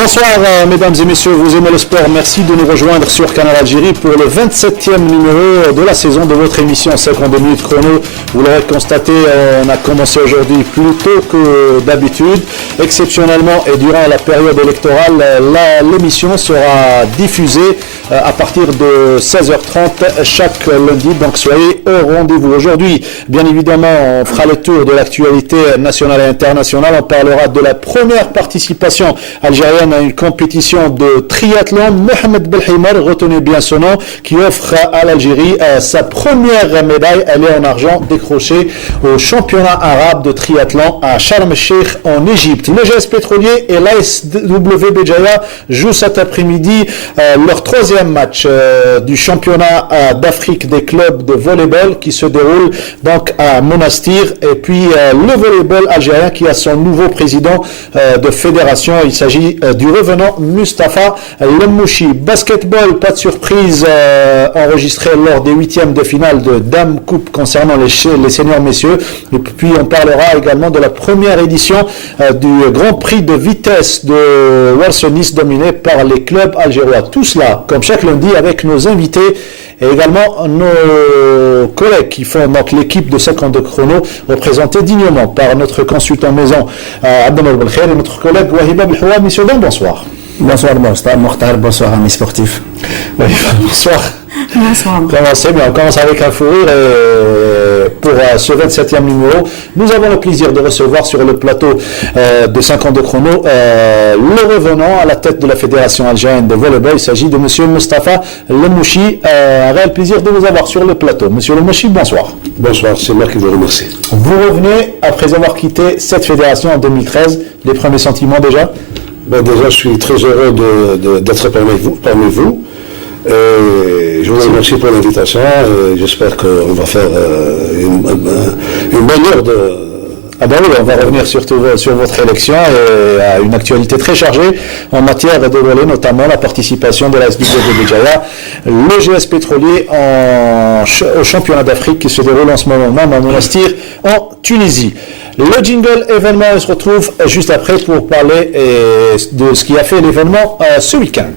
Bonsoir mesdames et messieurs, vous aimez le sport, merci de nous rejoindre sur Canal Algérie pour le 27e numéro de la saison de votre émission 52 minutes chrono. Vous l'aurez constaté, on a commencé aujourd'hui plus tôt que d'habitude. Exceptionnellement et durant la période électorale, l'émission sera diffusée à partir de 16h30 chaque lundi, donc soyez au rendez-vous. Aujourd'hui, bien évidemment, on fera le tour de l'actualité nationale et internationale. On parlera de la première participation algérienne à une compétition de triathlon. Mohamed Belhimar, retenez bien son nom, qui offre à l'Algérie sa première médaille. Elle est en argent décrochée au championnat arabe de triathlon à Sharm el-Sheikh en Égypte. Le GS Pétrolier et l'ASW Béjaïa jouent cet après-midi leur troisième match du championnat d'Afrique des clubs de volleyball qui se déroule donc à Monastir. Et puis le volleyball algérien qui a son nouveau président de fédération. Il s'agit du revenant Mustafa Lemouchi. Basketball, pas de surprise enregistré lors des huitièmes de finale de Dame Coupe concernant les seniors messieurs. Et puis on parlera également de la première édition du Grand Prix de vitesse de Warsonis dominé par les clubs algérois. Tout cela, comme chaque lundi, avec nos invités et également nos collègues qui font donc l'équipe de 52 chrono, représentée dignement par notre consultant maison Abdelmour Belkhair et notre collègue Wahiba Belhoua. Messieurs, bonsoir. Bonsoir Mokhtar, bonsoir amis sportifs. Bonsoir. Bonsoir. On commence avec un fou rire pour ce 27e numéro. Nous avons le plaisir de recevoir sur le plateau de 52 chrono le revenant à la tête de la Fédération algérienne de volleyball. Il s'agit de monsieur Mustafa Lemouchi. Un réel plaisir de vous avoir sur le plateau. Monsieur Lemouchi, bonsoir. Bonsoir, c'est moi qui vous remercie. Vous revenez après avoir quitté cette fédération en 2013. Les premiers sentiments déjà? Déjà, je suis très heureux d'être parmi vous. Je vous remercie pour l'invitation. J'espère qu'on va faire une bonne heure de... Ah ben oui, on va revenir surtout sur votre élection et à une actualité très chargée en matière de volley, notamment la participation de la SW Béjaïa, le GS Pétrolier au championnat d'Afrique qui se déroule en ce moment même à Monastir en Tunisie. Le jingle événement, on se retrouve juste après pour parler de ce qui a fait l'événement ce week-end.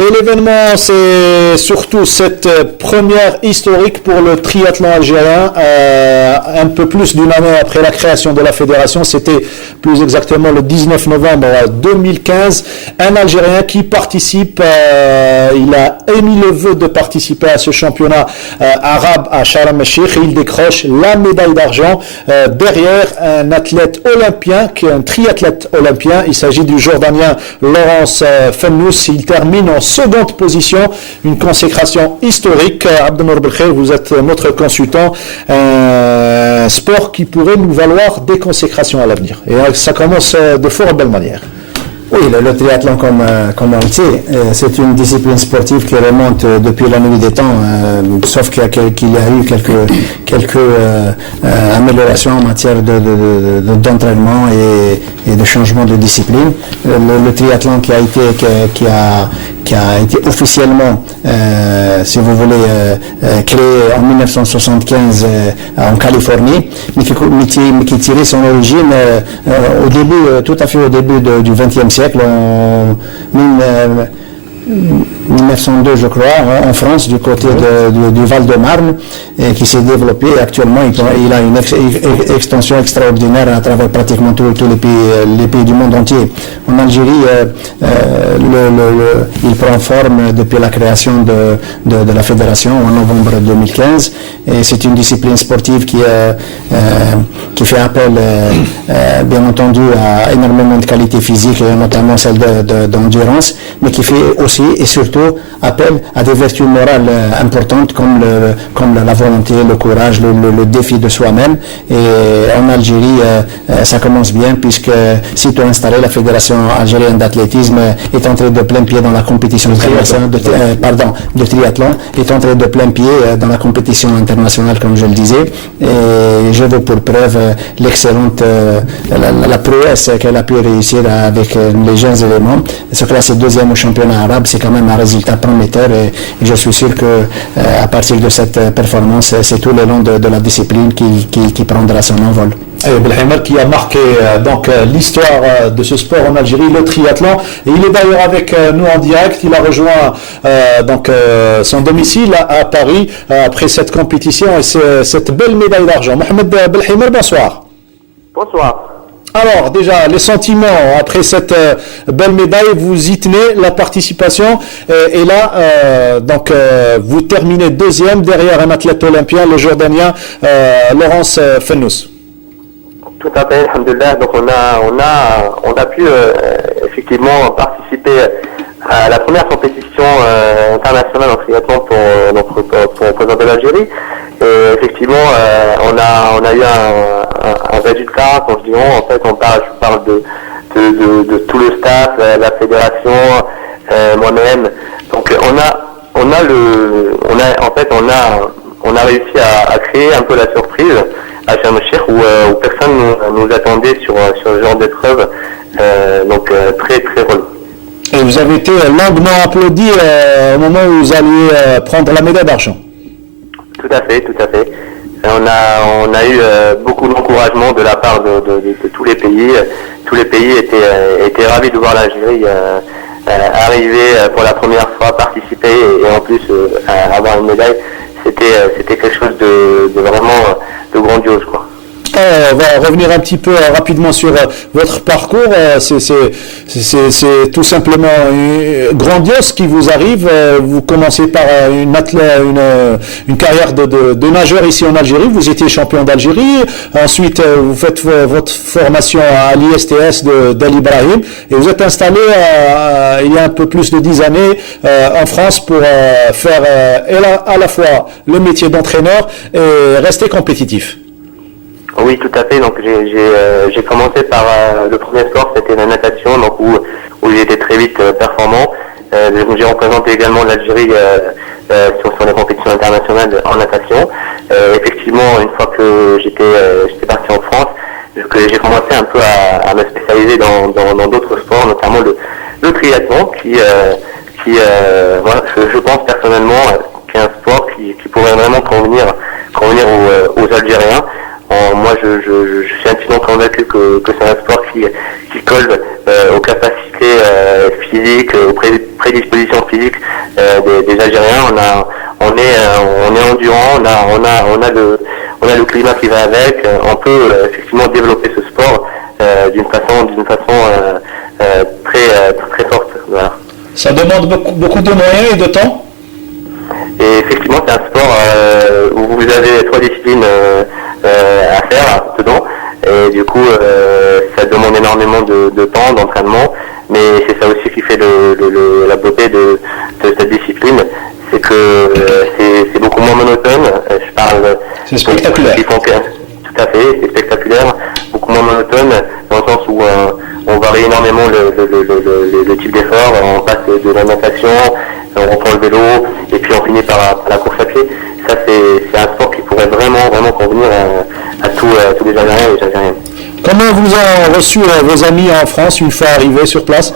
Et l'événement, c'est surtout cette première historique pour le triathlon algérien, un peu plus d'une année après la création de la fédération. C'était plus exactement le 19 novembre 2015. Un Algérien qui participe, il a émis le vœu de participer à ce championnat arabe à Sharm el-Sheikh. Il décroche la médaille d'argent derrière un athlète olympien, qui est un triathlète olympien. Il s'agit du Jordanien Laurence Fennous. Il termine en seconde position, une consécration historique. Abdelmour Belkhair, vous êtes notre consultant, un sport qui pourrait nous valoir des consécrations à l'avenir. Et ça commence de fort belle manière. Oui, le triathlon comme on le sait, c'est une discipline sportive qui remonte depuis la nuit des temps, sauf qu'il y a eu quelques améliorations en matière d'entraînement et de changement de discipline. Le triathlon qui a été officiellement, si vous voulez, créé en 1975 en Californie, mais qui tirait son origine tout à fait au début du XXe siècle, 1902, je crois, en France, du côté du Val-de-Marne, et qui s'est développé. Actuellement, il a une extension extraordinaire à travers pratiquement tous les pays du monde entier. En Algérie, il prend forme depuis la création de la fédération en novembre 2015, et c'est une discipline sportive qui fait appel, bien entendu, à énormément de qualités physiques, et notamment celle d'endurance, mais qui fait aussi et surtout appel à des vertus morales importantes comme la volonté, le courage, le défi de soi-même. Et en Algérie, ça commence bien, puisque sitôt installé, la Fédération algérienne d'athlétisme est entrée de plein pied dans la compétition internationale de triathlon, est entrée de plein pied dans la compétition internationale, comme je le disais. Et je veux pour preuve l'excellente la prouesse qu'elle a pu réussir avec les jeunes éléments. Se classer deuxième au championnat arabe, c'est quand même un résultat prometteur, et je suis sûr que à partir de cette performance, c'est tout le long de la discipline qui prendra son envol. Belhamer qui a marqué donc l'histoire de ce sport en Algérie, le triathlon, et il est d'ailleurs avec nous en direct. Il a rejoint son domicile à Paris après cette compétition et cette belle médaille d'argent. Mohamed Belhamer, bonsoir. Bonsoir. Alors déjà, les sentiments après cette belle médaille, vous y tenez la participation, et là vous terminez deuxième derrière un athlète olympien, le Jordanien Laurence Fennous. Tout à fait, alhamdoulilah. Donc on a pu effectivement participer à la première compétition internationale en triathlon pour représenter l'Algérie. Et effectivement, on a eu un résultat. Quand je dis on, en fait, je parle de tout le staff, la fédération, moi-même. Donc on a réussi à créer un peu la surprise à Sharm el-Sheikh où personne nous attendait sur ce genre d'épreuve. Très très relevé. Et vous avez été longuement applaudi au moment où vous alliez prendre la médaille d'argent. Tout à fait. On a eu beaucoup d'encouragement de la part de tous les pays. Tous les pays étaient ravis de voir l'Algérie arriver pour la première fois, participer et en plus avoir une médaille. C'était quelque chose de vraiment de grandiose, quoi. On va revenir un petit peu rapidement sur votre parcours. C'est tout simplement grandiose ce qui vous arrive. Vous commencez par une carrière de nageur ici en Algérie. Vous étiez champion d'Algérie. Ensuite, vous faites votre formation à l'ISTS d'Ali Ibrahim et vous êtes installé il y a un peu plus de 10 années en France pour faire à la fois le métier d'entraîneur et rester compétitif. Oui, tout à fait. Donc j'ai commencé par le premier sport, c'était la natation, donc où j'ai été très vite performant. J'ai représenté également l'Algérie sur les compétitions internationales en natation. Effectivement, une fois que j'étais parti en France, j'ai commencé un peu à me spécialiser dans d'autres sports, notamment le triathlon, voilà, je pense personnellement qu'il y a un sport qui pourrait vraiment convenir aux Algériens. Moi, je suis intimement convaincu que c'est un sport qui colle aux capacités physiques, aux prédispositions physiques des Algériens. On est endurant, on a le climat qui va avec. On peut effectivement développer ce sport d'une façon très forte. Voilà. Ça demande beaucoup de moyens et de temps. Et effectivement, c'est un sport où vous avez 3 disciplines à faire dedans, et du coup ça demande énormément de temps, d'entraînement, mais c'est ça aussi qui fait la beauté de cette discipline, c'est que c'est beaucoup moins monotone. C'est spectaculaire. Tout à fait, c'est spectaculaire, beaucoup moins monotone, dans le sens où on varie énormément le type d'effort. On passe de la natation, on reprend le vélo, et puis on finit par la course à pied. Ça, c'est un sport qui pourrait vraiment convenir à tous les Algériens et les Algériennes. Comment vous ont reçu vos amis en France une fois arrivés sur place?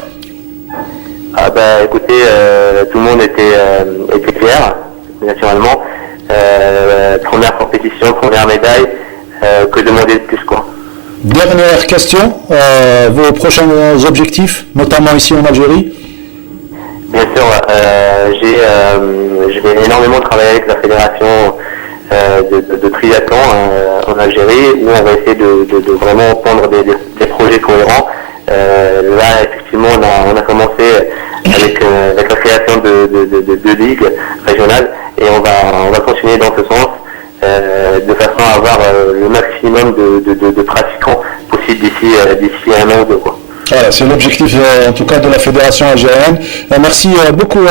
Écoutez, tout le monde était fier, naturellement. Première compétition, première médaille, que demander de plus, quoi. Dernière question, vos prochains objectifs, notamment ici en Algérie? Bien sûr, j'ai énormément travaillé avec la fédération de triathlon en Algérie, où on va essayer de vraiment prendre des projets cohérents. Là, effectivement, on a commencé avec la création de ligues régionales, et on va continuer dans ce sens, de façon à avoir le maximum de pratiquants possible d'ici un an ou deux, quoi. Voilà, c'est l'objectif en tout cas de la fédération algérienne. Merci beaucoup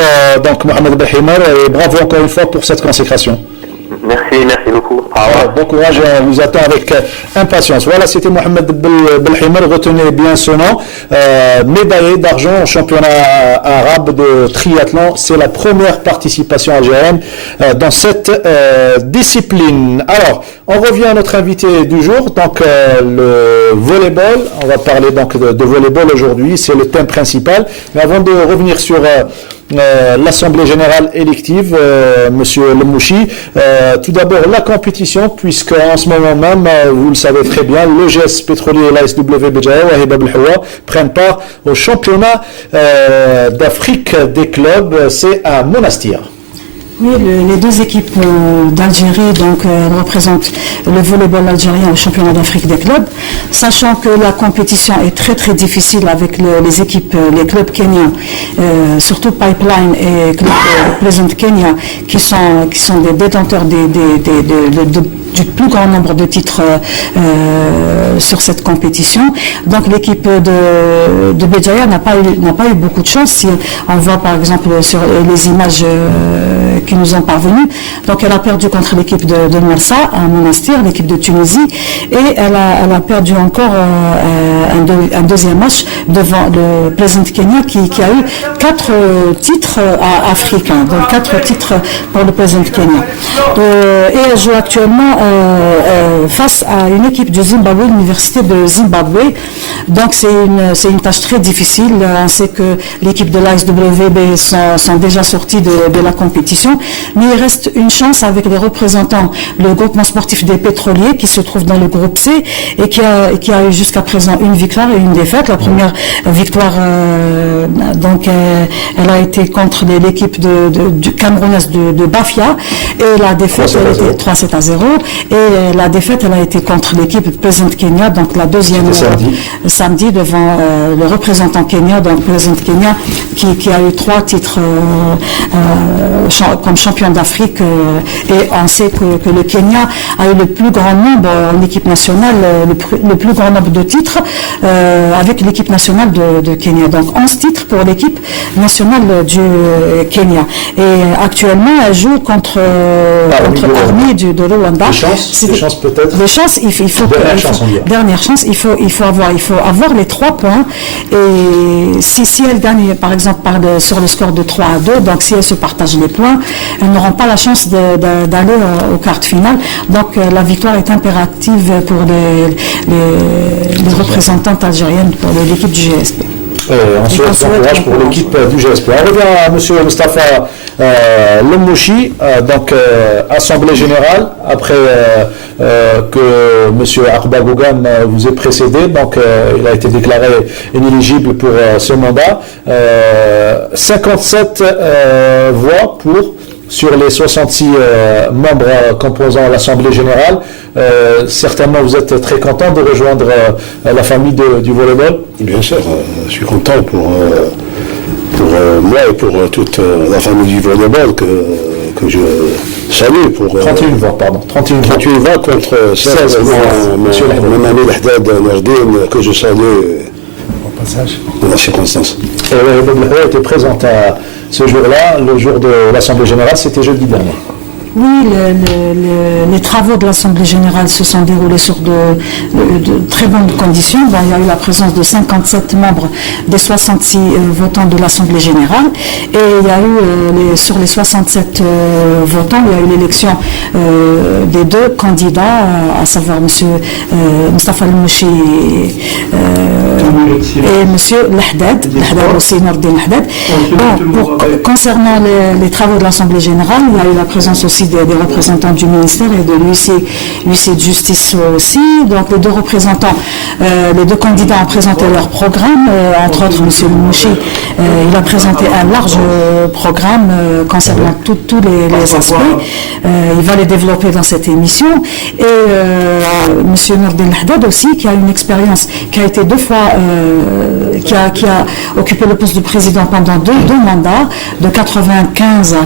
donc Mohamed Belhimar, et bravo encore une fois pour cette consécration. Merci beaucoup. Bon courage, on vous attend avec impatience. Voilà, c'était Mohamed Belhimar, retenez bien ce nom, médaillé d'argent au championnat arabe de triathlon. C'est la première participation algérienne dans cette discipline. Alors, on revient à notre invité du jour, donc le volleyball. On va parler donc de volleyball aujourd'hui, c'est le thème principal. Mais avant de revenir sur l'Assemblée Générale élective, Monsieur Lemouchi, tout d'abord la compétition, puisque en ce moment même, vous le savez très bien, l'EGS Pétrolier et l'ASW Béjaïa et Ahibab El-Hawa prennent part au championnat d'Afrique des clubs, c'est à Monastir. Oui, les deux équipes d'Algérie donc représentent le volleyball algérien au championnat d'Afrique des clubs, sachant que la compétition est très très difficile avec les équipes, les clubs kenyans, surtout Pipeline et club Pleasant Kenya, qui sont des détenteurs du plus grand nombre de titres sur cette compétition. Donc l'équipe de Béjaïa n'a pas eu beaucoup de chance. Si on voit par exemple sur les images qui nous ont parvenues, donc elle a perdu contre l'équipe de Marsa à Monastir, l'équipe de Tunisie, et elle a perdu encore un deuxième match devant le Pleasant Kenya qui a eu 4 titres africains, donc 4 titres pour le Pleasant Kenya. Et elle joue actuellement face à une équipe du Zimbabwe, l'université de Zimbabwe. Donc c'est une tâche très difficile. On sait que l'équipe de l'ASWB sont déjà sortis de la compétition, mais il reste une chance avec les représentants, le groupement sportif des pétroliers qui se trouve dans le groupe C et qui a eu jusqu'à présent une victoire et une défaite. La première victoire, donc elle a été contre l'équipe du camerounaise de Bafia, et la défaite elle était 3-7-0, et la défaite elle a été contre l'équipe Pleasant Kenya, donc la deuxième samedi devant le représentant Kenya, donc Pleasant Kenya qui a eu 3 titres comme champion d'Afrique, et on sait que le Kenya a eu le plus grand nombre en équipe nationale, le plus grand nombre de titres avec l'équipe nationale de Kenya, donc 11 titres pour l'équipe nationale du Kenya, et actuellement elle joue contre Army de Rwanda. Des chances peut-être. Des chances, il faut dernière chance, il faut avoir les 3 points, et si elle gagne par exemple sur le score de 3-2, donc si elle se partage les points, elles n'auront pas la chance d'aller au quart de finale. Donc la victoire est impérative pour les représentantes algériennes, pour l'équipe du GSP. On souhaite bon courage pour l'équipe du GSP. On revient à M. Moustapha Lemouchi, donc Assemblée Générale, après que M. Arba Gougan vous ait précédé, donc il a été déclaré inéligible pour ce mandat. 57 voix sur les 66 membres composant l'Assemblée Générale. Certainement, vous êtes très content de rejoindre la famille du volleyball. Bien sûr, je suis content pour moi et pour toute la famille du volleyball que je salue. 31 voix, pardon. 31 voix contre 16, mon ami Lahdad Nardine, que je salue au passage dans la circonstance. Le était présent à ce jour-là, le jour de l'Assemblée Générale, c'était jeudi dernier. Oui, les travaux de l'Assemblée Générale se sont déroulés sur de très bonnes conditions. Bon, il y a eu la présence de 57 membres des 66 votants de l'Assemblée Générale, et il y a eu, sur les 67 votants, il y a eu l'élection des 2 candidats, à savoir M. Moustapha Lemouchi et M. Lahdad aussi, Nordin Lahdad. Concernant les travaux de l'Assemblée Générale, il y a eu la présence aussi aussi des représentants du ministère et de l'huissier de justice aussi. Donc les deux représentants, les deux candidats ont présenté leur programme, entre autres M. Lemouchi, il a présenté un large programme concernant tous les aspects. Il va les développer dans cette émission. Et M. Nourdine Haddad aussi, qui a une expérience, qui a été 2 fois, qui a occupé le poste de président pendant deux mandats, de 95 à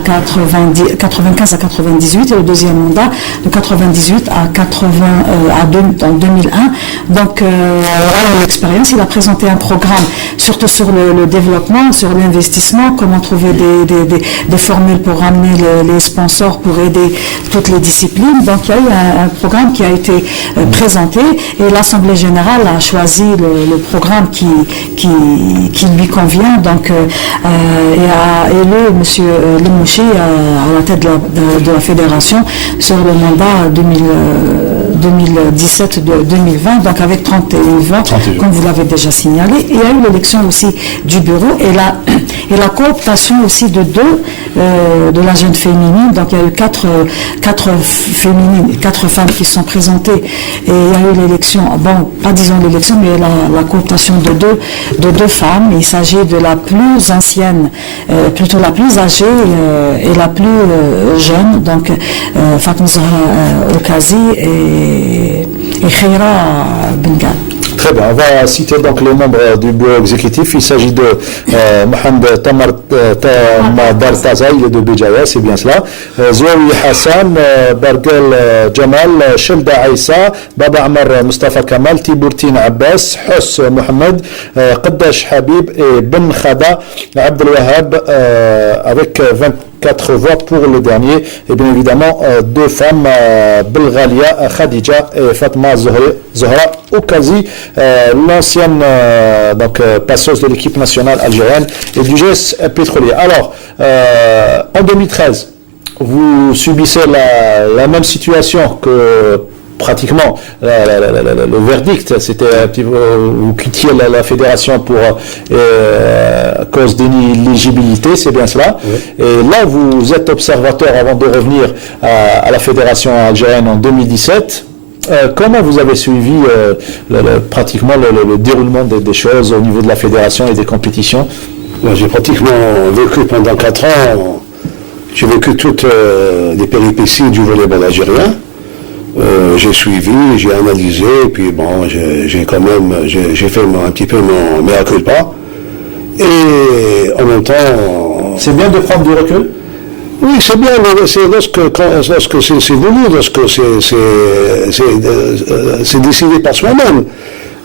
98, et le deuxième mandat de 98 à 2001. Donc, l'expérience, il a présenté un programme, surtout sur le développement, sur l'investissement, comment trouver des formules pour ramener les sponsors, pour aider toutes les disciplines. Donc, il y a eu un programme qui a été présenté, et l'Assemblée générale a choisi le programme qui lui convient. Donc, et a élu M. Lemouchi à la tête de la fédération sur le mandat 2017-2020, donc avec 31 voix, comme vous l'avez déjà signalé. Il y a eu l'élection aussi du bureau et la cooptation aussi de la jeune féminine. Donc il y a eu quatre femmes qui sont présentées, et il y a eu l'élection, bon, pas disons l'élection, mais la cooptation de deux femmes. Il s'agit de la plus ancienne, plutôt la plus âgée et la plus jeune, donc Fatma Zahra Okazi et Khaira Bengal. Très bien, on va citer donc les membres du bureau exécutif. Il s'agit de Mohamed Tamadar Tazaï de Béjaïa, c'est bien cela. Zouawi Hassan, Bargel Jamal, Shelda Aïssa, Baba Amar Mustafa Kamal, Tibourtine Abbas, Hus Mohamed, Qaddash Habib et Ben Khada Abdel Wahab, avec 24 voix pour le dernier. Et bien évidemment, 2 femmes, Belghalia Khadija et Fatma Zahra Okazi, l'ancienne passeuse de l'équipe nationale algérienne et du GS pétrolier. Alors, en 2013, vous subissez la même situation que pratiquement le verdict, c'était un petit peu, vous quittiez la fédération pour cause d'inéligibilité, c'est bien cela. Oui. Et là, vous êtes observateur avant de revenir à la fédération algérienne en 2017. Comment vous avez suivi pratiquement le déroulement des choses au niveau de la fédération et des compétitions? Moi, j'ai pratiquement vécu pendant 4 ans, j'ai vécu toutes les péripéties du volleyball algérien. J'ai suivi, j'ai analysé, et puis bon, j'ai fait un petit peu mon mea culpa. Et en même temps... C'est bien de prendre du recul? Oui, c'est bien, mais c'est lorsque c'est voulu, lorsque c'est décidé par soi-même.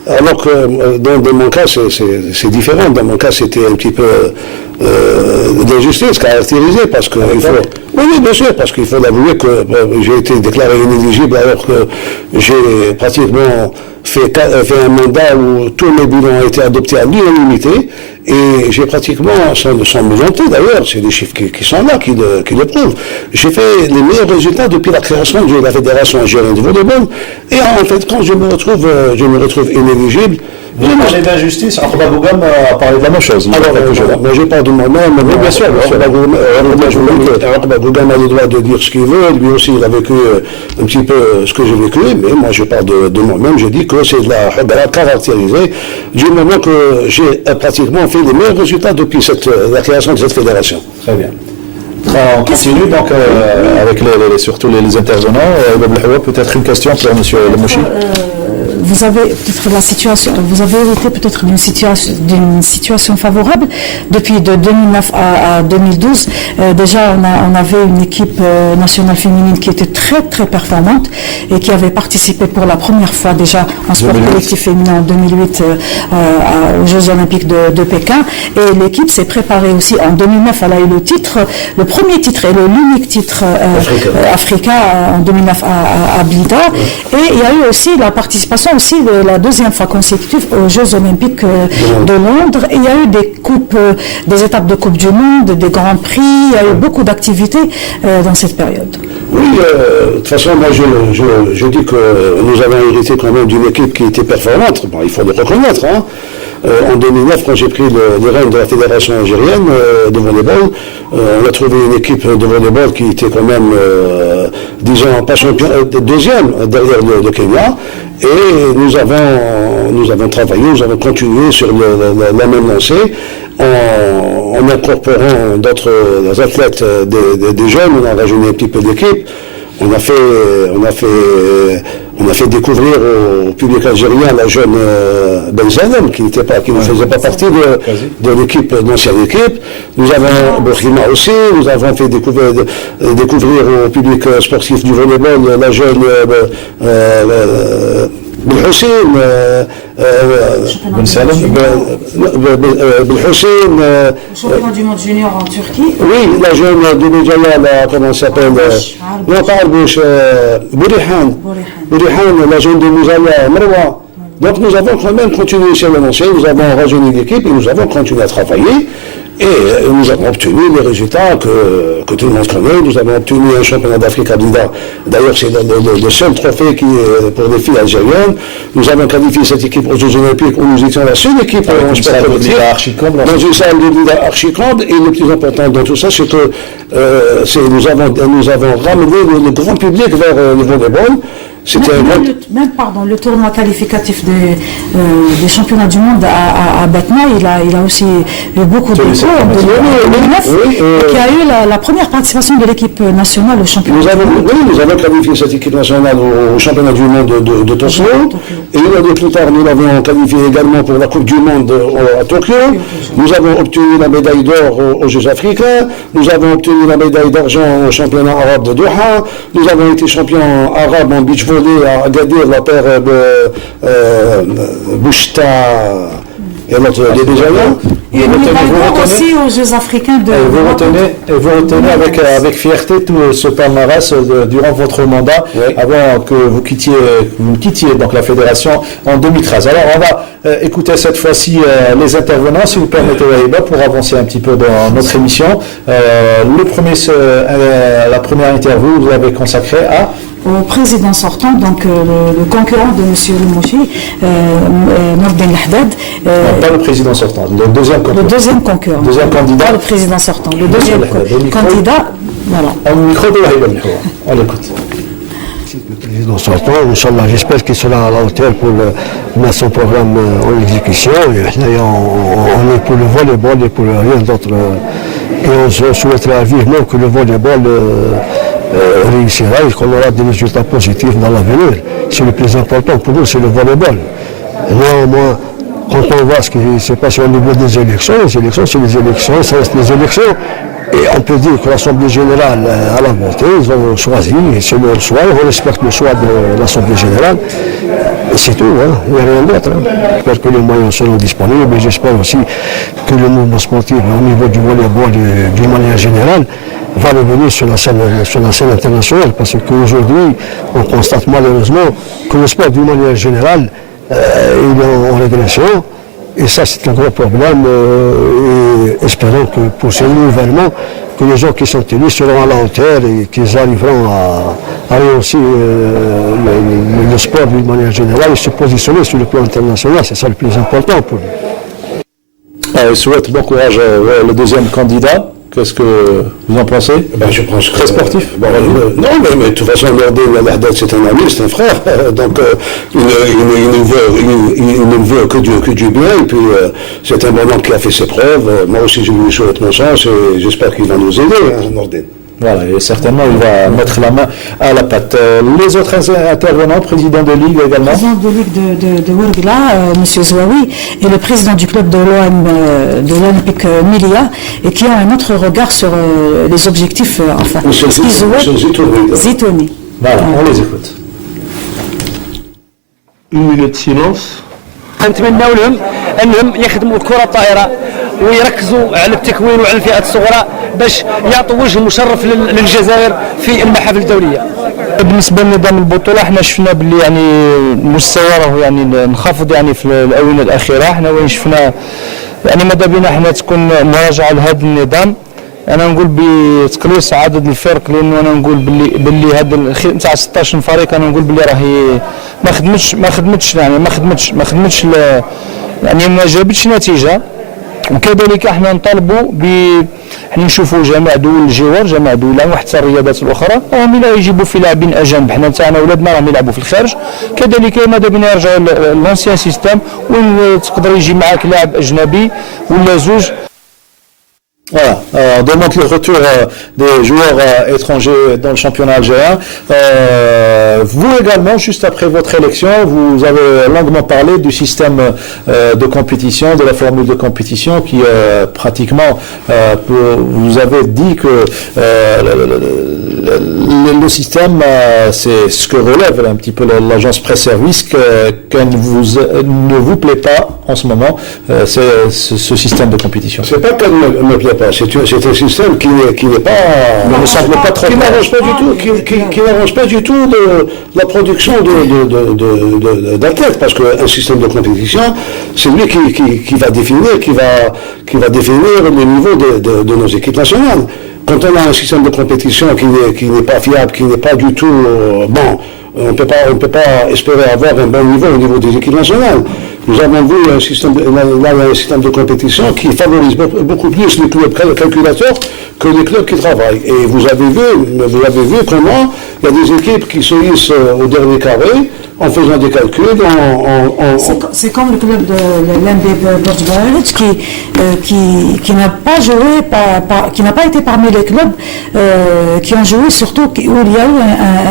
Alors que dans mon cas, c'est différent. Dans mon cas, c'était un petit peu de l'injustice caractérisée, parce que il faut... Oui, bien sûr, parce qu'il faut l'avouer que j'ai été déclaré inéligible alors que j'ai pratiquement fait un mandat où tous mes bilans ont été adoptés à l'unanimité, et j'ai pratiquement, sans me vanter d'ailleurs, c'est des chiffres qui sont là, qui le prouvent, j'ai fait les meilleurs résultats depuis la création de la Fédération algérienne de volleyball, et en fait, quand je me retrouve inéligible. Vous parlez d'injustice, Arba Bougam a parlé de la même chose. Alors, moi je parle de moi-même, mais bien sûr, Arba Bougam a le droit de dire ce qu'il veut, lui aussi il a vécu un petit peu ce que j'ai vécu, mais moi je parle de moi-même, je dis que c'est de la hubara caractérisée, du moment que j'ai pratiquement fait les meilleurs résultats depuis la création de cette fédération. Très bien. On continue donc avec surtout les intervenants. Peut-être une question pour M. Lemouchi. Vous avez peut-être vous avez hérité peut-être d'une situation favorable depuis de 2009 à 2012. Déjà, on avait une équipe nationale féminine qui était très très performante et qui avait participé pour la première fois déjà en sport collectif féminin en 2008 aux Jeux Olympiques de Pékin. Et l'équipe s'est préparée aussi en 2009. Elle a eu le premier titre et l'unique titre Africa en 2009 à Blida. Et il y a eu aussi la participation aussi la deuxième fois consécutive aux Jeux Olympiques de Londres. Et il y a eu des étapes de Coupe du Monde, des Grands Prix, il y a eu beaucoup d'activités dans cette période. Oui, de toute façon, moi je dis que nous avons hérité quand même d'une équipe qui était performante, bon, il faut le reconnaître, hein. en 2009, quand j'ai pris les rênes de la fédération algérienne de volleyball, on a trouvé une équipe de volleyball qui était quand même, disons, pas champion, deuxième derrière le Kenya. Et nous avons travaillé, nous avons continué sur la même lancée en incorporant d'autres athlètes des jeunes. On a rajeuni un petit peu d'équipe. On a fait découvrir au public algérien la jeune Benzanem qui ne faisait pas partie de l'équipe, d'ancienne équipe. Nous avons Bourkina aussi, nous avons fait découvrir au public sportif du volleyball la jeune بالحسين بن سالم بالحسين champion du monde junior en Turquie. Oui, la jeune de Nijaya, comment elle s'appelle Non, pas Arbouch, Bourihan, la jeune de Nijaya, Marwa. Donc nous avons quand même continué sur le lancé, nous avons rajeuni l'équipe et nous avons continué à travailler. Et nous avons obtenu les résultats que tout le monde connaît. Nous avons obtenu un championnat d'Afrique à Blida. D'ailleurs, c'est le seul trophée qui est pour les filles algériennes. Nous avons qualifié cette équipe aux Jeux Olympiques où nous étions la seule équipe en sport collectif. Dans une salle de Blida archi-grande. Et le plus important dans tout ça, c'est que nous avons ramené le grand public vers le volleyball. Le tournoi qualificatif des championnats du monde à Batna, il a aussi eu beaucoup d'écho en 2009, qui a eu la première participation de l'équipe nationale au championnat. Nous avons qualifié cette équipe nationale au championnat du monde de Tokyo. Et une année plus tard, nous l'avons qualifié également pour la Coupe du monde à Tokyo. Nous avons obtenu la médaille d'or aux Jeux africains. Nous avons obtenu la médaille d'argent au championnat arabe de Doha. Nous avons été champions arabes en beach volley à Agadir, la paire Bouchta et notre Débéjaïa. Et nous aussi aux Jeux africains de... Et vous retenez avec fierté tout ce palmarès durant votre mandat, avant que vous quittiez donc la fédération en 2013. Alors on va écouter cette fois-ci les intervenants, si vous permettez, Wahiba, pour avancer un petit peu dans notre émission. La première interview, vous l'avez consacrée au président sortant, donc le concurrent de M. Lemouchi, Nour Ben Lahdad. Pas le président sortant, le deuxième concurrent. Le deuxième concurrent. Deuxième candidat. Pas le président sortant, le deuxième candidat. Voilà. Au micro de Wahiba, on l'écoute. Le président sortant, Inch'Allah, j'espère qu'il sera à la hauteur pour mettre son programme en exécution. On est pour le volleyball et pour rien d'autre. Et on souhaitera vivement que le volleyball réussira et qu'on aura des résultats positifs dans l'avenir. C'est le plus important pour nous, c'est le volleyball. Néanmoins, quand on voit ce qui se passe au niveau des élections, c'est les élections, ça reste les élections. Et on peut dire que l'Assemblée générale a la volonté, ils ont choisi, et c'est leur choix, on respecte le choix de l'Assemblée générale. Et c'est tout, il n'y a rien d'autre. J'espère que les moyens seront disponibles, mais j'espère aussi que le mouvement sportif au niveau du volleyball d'une manière générale va revenir sur la scène internationale, parce qu'aujourd'hui, on constate malheureusement que le sport d'une manière générale, il est en régression, et ça c'est un gros problème, et espérons que pour ce renouvellement, que les gens qui sont élus seront à la hauteur et qu'ils arriveront à réussir le sport d'une manière générale et se positionner sur le plan international, c'est ça le plus important pour nous. Je souhaite bon courage le deuxième candidat. Qu'est-ce que vous en pensez? Je pense que... Très sportif. Non, mais de toute façon, Nour Lahdad, c'est un ami, c'est un frère. Donc, il ne veut que du bien. Et puis, c'est un bonhomme qui a fait ses preuves. Moi aussi, je lui souhaite mon sens et j'espère qu'il va nous aider, Nordin. Voilà, et certainement il va mettre la main à la pâte. Les autres intervenants, président de Ligue également. Président de Ligue de Ouargla, M. Zouaoui, et le président du club de l'Olympique Milia, et qui ont un autre regard sur les objectifs, Zitouni. Voilà, on les écoute. Une minute de silence. نتمنوا لهم انهم يخدموا الكره الطائره ويركزوا على التكوين وعلى الفئات الصغرى باش يعطوا وجه مشرف للجزائر في المحافل الدوليه. بالنسبه لنظام البطوله احنا شفنا باللي يعني المستوى راهو يعني انخفض يعني في الاونه الاخيره. احنا وين شفنا يعني ماذا بينا احنا تكون مراجعه لهذا النظام. انا نقول بتقليص عدد الفرق لانه انا نقول باللي هذا نتاع 16 فريق انا نقول باللي راهي ما خدمتش يعني ما خدمتش يعني ما جابتش نتيجه. وكذلك احنا نطالبوا يعني نشوفوا جميع دول الجوار جميع دول حتى الرياضات الاخرى راهم لا يجيبوا في لاعبين اجانب. حنا تاعنا ولادنا راهم يلعبوا في الخارج. كذلك ماذا بنا يرجعوا للانسيان سيستم وين تقدر يجي معاك لاعب اجنبي ولا زوج. Voilà, on demande le retour des joueurs étrangers dans le championnat algérien. Vous également, juste après votre élection, vous avez longuement parlé du système de compétition, de la formule de compétition qui pratiquement, vous avez dit que le système, c'est ce que relève un petit peu l'agence presse-service, qu'elle ne vous plaît pas en ce moment, c'est ce système de compétition. C'est pas qu'elle ne me plaît pas. C'est un système qui n'est pas, ne semble pas trop, qui n'arrange pas du tout, qui n'arrange pas du tout la production d'athlètes, parce qu'un système de compétition, c'est lui qui va définir, qui va définir le niveau de nos équipes nationales. Quand on a un système de compétition qui n'est pas fiable, qui n'est pas du tout bon, on ne peut pas espérer avoir un bon niveau au niveau des équipes nationales. Nous avons vu un système de compétition qui favorise beaucoup plus les clubs calculateurs que les clubs qui travaillent. Et vous avez vu comment il y a des équipes qui se hissent au dernier carré en faisant des calculs. C'est comme le club de l'MB Bordeaux qui n'a pas joué, qui n'a pas été parmi les clubs qui ont joué, surtout où il y a eu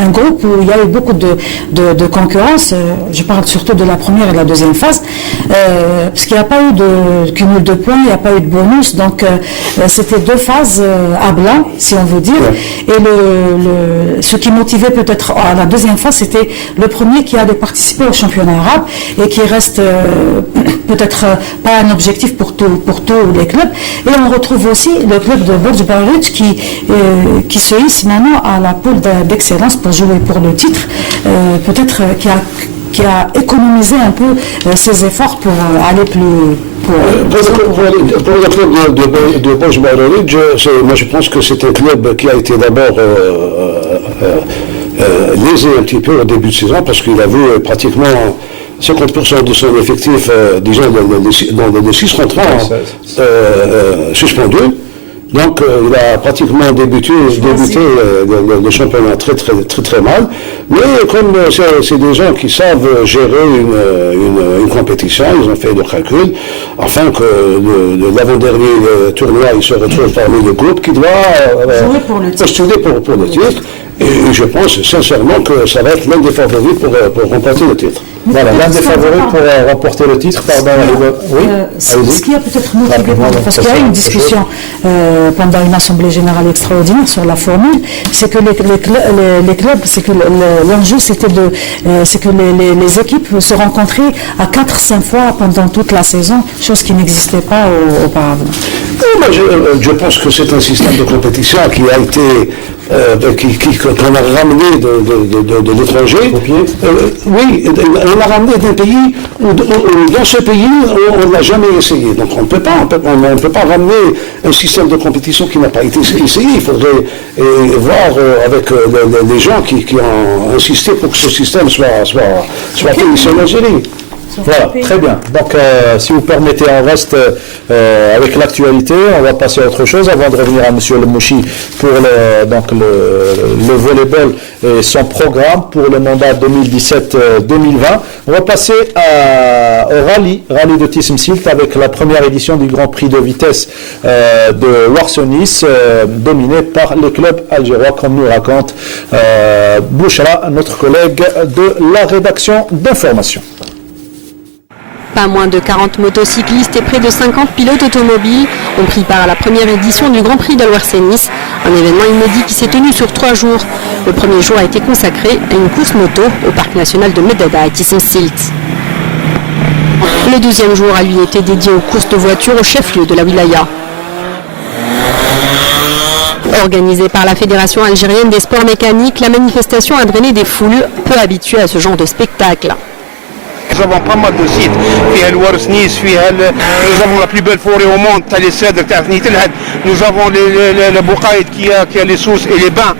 un groupe où il y a eu beaucoup de concurrence. Je parle surtout de la première et de la deuxième phase. Parce qu'il n'y a pas eu de cumul de points, il n'y a pas eu de bonus, donc c'était deux phases à blanc, si on veut dire. Et ce qui motivait peut-être à la deuxième phase, c'était le premier qui allait participer au championnat arabe et qui reste peut-être pas un objectif pour tous les clubs. Et on retrouve aussi le club de Bordeaux qui se hisse maintenant à la poule d'excellence pour jouer pour le titre, peut-être qui a économisé un peu ses efforts pour aller plus... Pour le club de Bordeaux, moi je pense que c'est un club qui a été d'abord lésé un petit peu au début de saison parce qu'il a vu pratiquement 50% de son effectif, disons, dans les 6 rentrants suspendus. Donc il a pratiquement débuté le championnat très mal. Mais comme c'est des gens qui savent gérer une compétition, ils ont fait des calculs afin que l'avant-dernier tournoi il se retrouve parmi le groupe qui doit postuler pour le titre. Et je pense sincèrement que ça va être l'un des favoris pour remporter le titre. Voilà, l'un des favoris pour remporter le titre. Pardon, oui. Ce qui a peut-être motivé, parce qu'il y a eu une discussion pendant une assemblée générale extraordinaire sur la formule, c'est que les clubs, c'est que l'enjeu c'est que les équipes se rencontraient à 4-5 fois pendant toute la saison, chose qui n'existait pas auparavant. Je pense que c'est un système de compétition qui a été qu'on a ramené de l'étranger. Oui, on l'a ramené d'un pays où dans ce pays on n'a jamais essayé. Donc on ne peut pas ramener un système de compétition qui n'a pas été essayé. Il faudrait voir avec les gens qui ont insisté pour que ce système soit fait ici en Algérie. Voilà, très bien. Donc, si vous permettez, on reste avec l'actualité. On va passer à autre chose avant de revenir à M. Le Mouchi pour le volleyball et son programme pour le mandat 2017-2020. On va passer au rallye de Tissim-Silt avec la première édition du Grand Prix de vitesse de Warsonis, dominé par les clubs algérois, comme nous raconte Bouchra, notre collègue de la rédaction d'information. Pas moins de 40 motocyclistes et près de 50 pilotes automobiles ont pris part à la première édition du Grand Prix de Warsenis, un événement inédit qui s'est tenu sur 3 jours. Le premier jour a été consacré à une course moto au parc national de Medada à Tissim-Silt. Le deuxième jour a lui été dédié aux courses de voitures au chef-lieu de la wilaya. Organisée par la Fédération algérienne des sports mécaniques, la manifestation a drainé des foules peu habituées à ce genre de spectacle. Nous avons pas mal de sites, nous avons la plus belle forêt au monde, nous avons les Bouqaïd qui a les sources et les bains.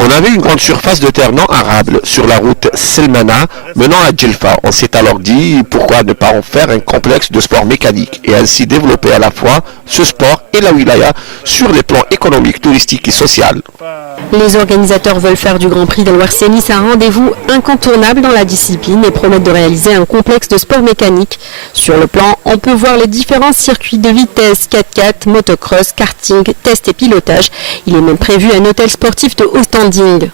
On avait une grande surface de terre non arable sur la route Selmana menant à Djelfa. On s'est alors dit pourquoi ne pas en faire un complexe de sport mécanique et ainsi développer à la fois ce sport et la wilaya sur les plans économiques, touristiques et social. Les organisateurs veulent faire du Grand Prix d'Al-Ouarsenis un rendez-vous incontournable dans la discipline et promettent de réaliser un complexe de sport mécanique. Sur le plan, on peut voir les différents circuits de vitesse, 4x4, motocross, karting, test et pilotage. Il est même prévu un hôtel sportif de haut standing.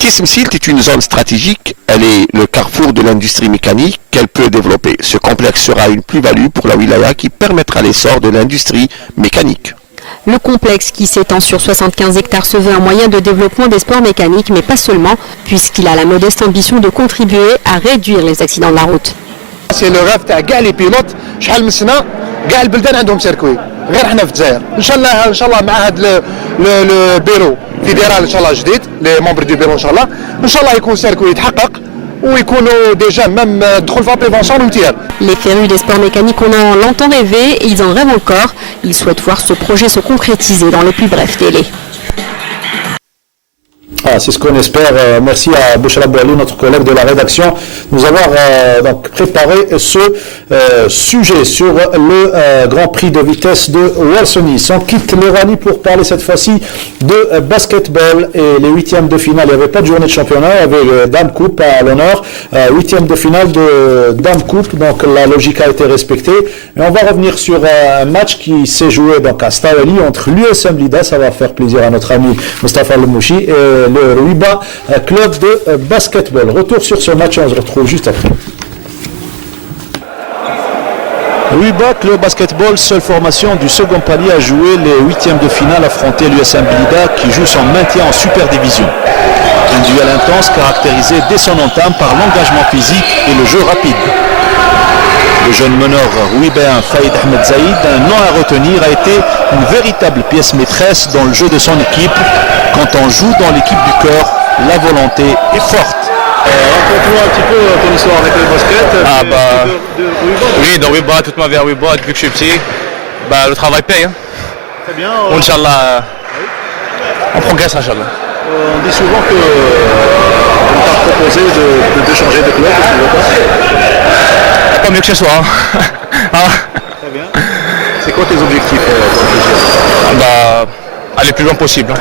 Qism Silt est une zone stratégique, elle est le carrefour de l'industrie mécanique qu'elle peut développer. Ce complexe sera une plus-value pour la wilaya qui permettra l'essor de l'industrie mécanique. Le complexe qui s'étend sur 75 hectares se veut un moyen de développement des sports mécaniques, mais pas seulement, puisqu'il a la modeste ambition de contribuer à réduire les accidents de la route. C'est le rêve تاع كاع لي بيلوت شحال من سنه كاع البلدان عندهم سيركوي غير حنا في الجزائر ان شاء الله مع هذا لو بيرو فيدرال ان شاء الله جديد لي ممبر دو بيرو ان شاء الله يكون سيركوي يتحقق ويكونوا ديجا ميم دخول في بريفونسيون روutière. Les férus des sports mécaniques on en l'entend rêver et ils en rêvent encore. Ils souhaitent voir ce projet se concrétiser dans les plus brefs délais. Ah, c'est ce qu'on espère. Merci à Bouchara Bouali, notre collègue de la rédaction, nous avoir donc préparé ce sujet sur le Grand Prix de vitesse de Ouarsenis. On quitte le rallye pour parler cette fois-ci de basketball et les huitièmes de finale. Il n'y avait pas de journée de championnat, il y avait Dame Coupe à l'honneur, huitième de finale de Dame Coupe, donc la logique a été respectée. Mais on va revenir sur un match qui s'est joué donc à Stawali entre l'USM Lida, ça va faire plaisir à notre ami Mustafa Lemouchi, et le Rouiba club de basketball. Retour sur ce match, on se retrouve juste après. Rouiba club basketball, seule formation du second palier à jouer les huitièmes de finale, affronter l'USM Lida qui joue son maintien en super division. Un duel intense caractérisé dès son entame par l'engagement physique et le jeu rapide. Le jeune meneur rouibéen Faïd Ahmed Zaïd, un nom à retenir, a été une véritable pièce maîtresse dans le jeu de son équipe. Quand on joue dans l'équipe du cœur, la volonté est forte. Raconte-nous un petit peu ton histoire avec le basket. Oui, dans Rouiba, toute ma vie à Rouiba, depuis que je suis petit, le travail paye. Hein. Très bien. Inch'Allah, on progresse, Inch'Allah. On dit souvent que on t'a proposé de changer de club. C'est pas mieux que chez soi. Hein. Très bien. C'est quoi tes objectifs aller le plus loin possible. Hein.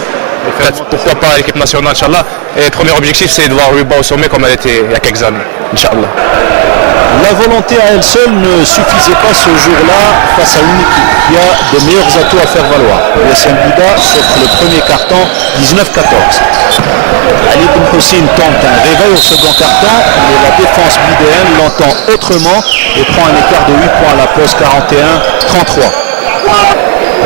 Peut-être, pourquoi pas l'équipe nationale, Inch'Allah. Et le premier objectif, c'est de voir Rouiba au sommet comme elle était il y a quelques années, Inch'Allah. La volonté à elle seule ne suffisait pas ce jour-là face à une équipe qui a de meilleurs atouts à faire valoir. Le SM Lida s'offre le premier carton 19-14. Ali Ben Hussein tente un réveil au second carton, mais la défense blidéenne l'entend autrement et prend un écart de 8 points à la pause 41-33.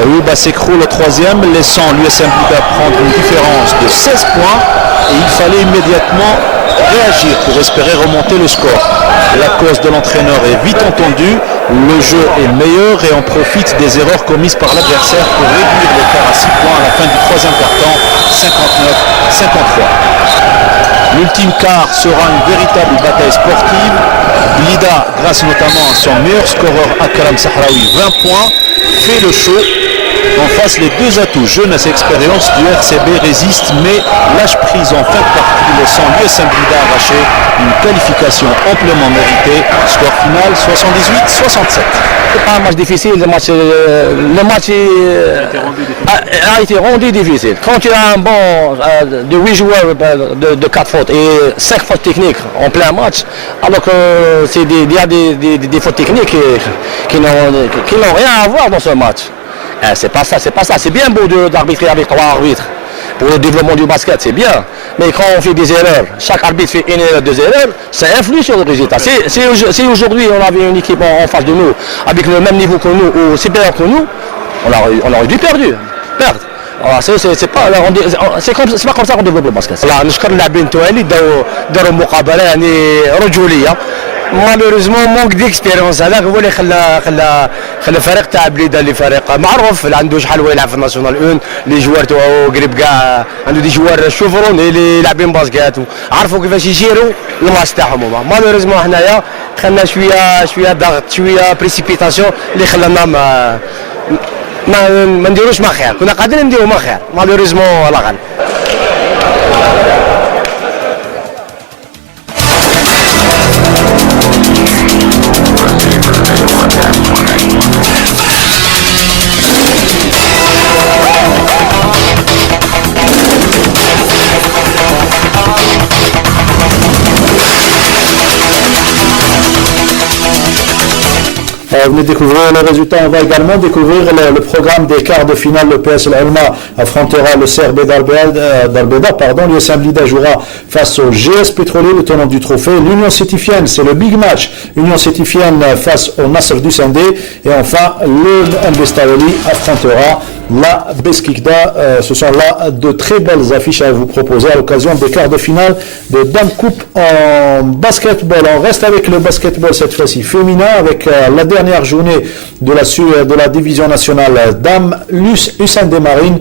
Rouiba s'écroule au troisième, laissant l'USM Lida prendre une différence de 16 points et il fallait immédiatement réagir pour espérer remonter le score. La cause de l'entraîneur est vite entendue, le jeu est meilleur et on profite des erreurs commises par l'adversaire pour réduire l'écart à 6 points à la fin du troisième quart-temps, 59-53. L'ultime quart sera une véritable bataille sportive. Blida, grâce notamment à son meilleur scoreur Akram Sahraoui, 20 points, fait le show. En face, les deux atouts, jeunesse et expérience du RCB résistent, mais lâche prise en fin de partie, laissant l'USM Lida arracher une qualification amplement méritée. Score final 78-67. C'est pas un match difficile, le match a été rendu difficile. Quand tu as un banc de 8 joueurs de 4 fautes et 5 fautes techniques en plein match, alors que il y a des fautes techniques qui n'ont rien à voir dans ce match. C'est pas ça. C'est bien beau d'arbitrer avec 3 arbitres pour le développement du basket, c'est bien. Mais quand on fait des erreurs, chaque arbitre fait une erreur, 2 erreurs, ça influe sur le résultat. Si aujourd'hui on avait une équipe en face de nous, avec le même niveau que nous ou supérieur que nous, on aurait dû perdre. C'est pas comme ça qu'on développe le basket. نشكر اللاعبين التوالي داروا مقابله يعني رجوليه. مالوريزمون مونك ديكسبيريونس هذاك هو اللي خلى الفريق تاع بليده اللي فريق معروف اللي عنده شحال هو يلعب في الناسيونال 1 لي جوار تاعو قريب كاع عنده دي جوار شوفرون اللي لاعبين باسكيت عرفوا كيفاش يجيروا الماتش تاعهم هما. مالوريزمون حنايا خلنا شويه ضغط شويه بريسيبيتاسيون اللي خلانا ما نديروش ما خير. كنا قادرين نديرو ما خير. مالوريزمون لا غالب. Vous venez de découvrir les résultats. On va également découvrir le programme des quarts de finale. Le PS Al Alma affrontera le CRB d'Albeda. L'USM Blida jouera face au GS Pétrolier, le tenant du trophée. L'Union Sétifienne, c'est le big match. Union Sétifienne face au Nasr du Sendé. Et enfin, le MB Staweli affrontera la Beskikda. Ce sont là de très belles affiches à vous proposer à l'occasion des quarts de finale de Dame Coupe en basketball. On reste avec le basketball cette fois-ci féminin avec la dernière journée de la division nationale Dame Hussein des Marines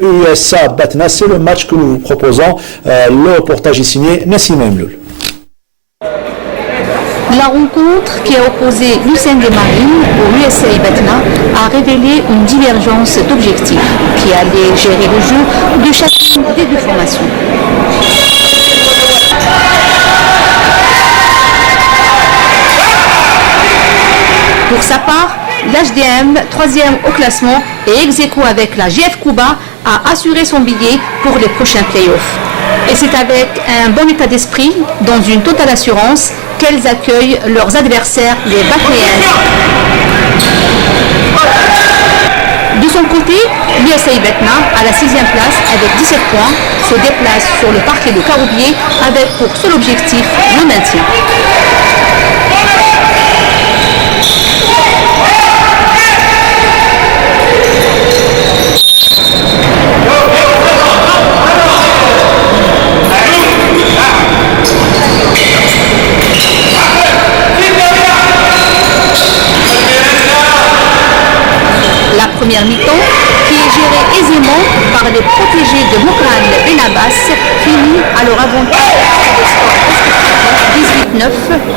USA Batna. C'est le match que nous vous proposons. Le reportage est signé Nassim Emloul. La rencontre qui a opposé l'Hussein des Marines au USA Batna a révélé une divergence d'objectifs qui allait gérer le jeu de chacune des deux formations. Pour sa part, l'HDM, 3e au classement et ex-aequo avec la GF Cuba, a assuré son billet pour les prochains playoffs. Et c'est avec un bon état d'esprit, dans une totale assurance, qu'elles accueillent leurs adversaires, les Batnéennes. De son côté, l'USA Batna, à la 6e place avec 17 points, se déplace sur le parquet de Caroubier avec pour seul objectif le maintien. La première mi-temps, qui est gérée aisément par les protégés de Mokran Benabas, finit à leur avantage sur des scores respectifs 18-9